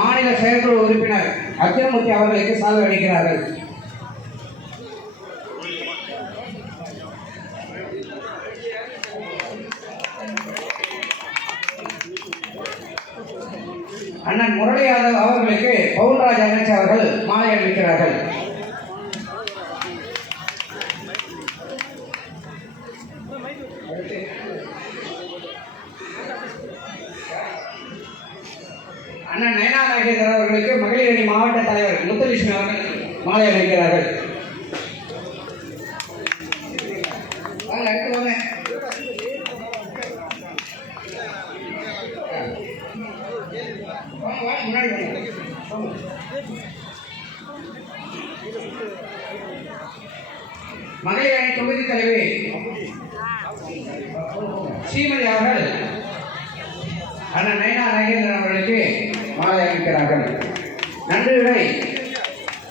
மாநில செயற்குழு உறுப்பினர் அர்ஜுனமூர்த்தி அவர்களுக்கு சால்வை அளிக்கிறார்கள். அண்ணன் முரளி யாதவ் அவர்களுக்கு பவுல்ராஜ் அமைச்சர் அவர்கள் மாலை அளிக்கிறார்கள். அண்ணன் நயனா நாகேந்திரன் அவர்களுக்கு மகளிர் அணி மாவட்ட தலைவர் முத்துலட்சுமி அவர்கள் மாலை அளிக்கிறார்கள். மகளிர் அணி தொகுதி தலைவி ஸ்ரீமதி அவர்கள் அண்ணன் நயனா நாகேந்திரன் அவர்களுக்கு மாலை அளிக்கிறார்கள். நன்றியுரை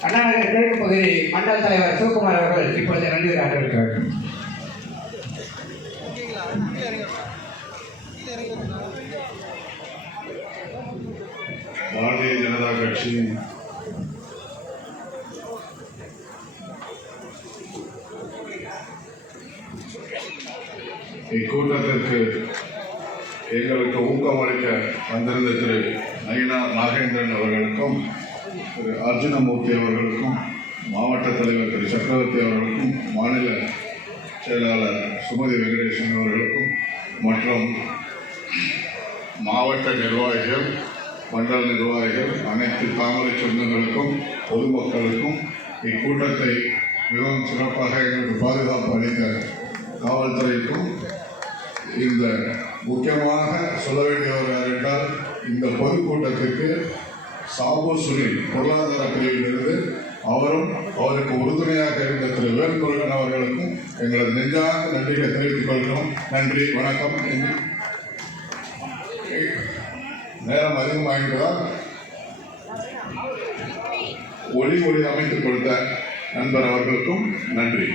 அண்ணா நகர் கிழக்கு பகுதி மண்டல தலைவர் சிவகுமார் அவர்கள் இப்பொழுது நன்றியுரை ஆற்றிருக்கிறார்கள். பாரதிய ஜனதா கட்சியின் இக்கூட்டத்திற்கு எங்களுக்கு ஊக்கமளிக்க வந்திருந்த திரு நயினா நாகேந்திரன் அவர்களுக்கும் திரு அர்ஜுனமூர்த்தி அவர்களுக்கும் மாவட்ட தலைவர் திரு சக்கரவர்த்தி அவர்களுக்கும் மாநில செயலாளர் சுமதி வெங்கடேசன் அவர்களுக்கும் மற்றும் மாவட்ட நிர்வாகிகள் மண்டல நிர்வாகிகள் அனைத்து தாமரை சொந்தங்களுக்கும் பொதுமக்களுக்கும் இக்கூட்டத்தை மிகவும் சிறப்பாக எங்களுக்கு பாதுகாப்பு அளித்த காவல்துறைக்கும் இந்த முக்கியமாக சொல்ல வேண்டியவர் யார் என்றால் இந்த பொதுக்கூட்டத்திற்கு சாபு சுனில் பொருளாதார பிரிவிலிருந்து அவரும் அவருக்கு உறுதுணையாக இருந்த திரு வேல்முருகன் அவர்களுக்கும் எங்களது நெஞ்சார்ந்த நன்றிகளை தெரிவித்துக் கொள்கிறோம். நன்றி, வணக்கம். நேரம் அதிகமாகின்றதால் ஒளி அமைத்துக் கொடுத்த நண்பர் அவர்களுக்கும் நன்றி.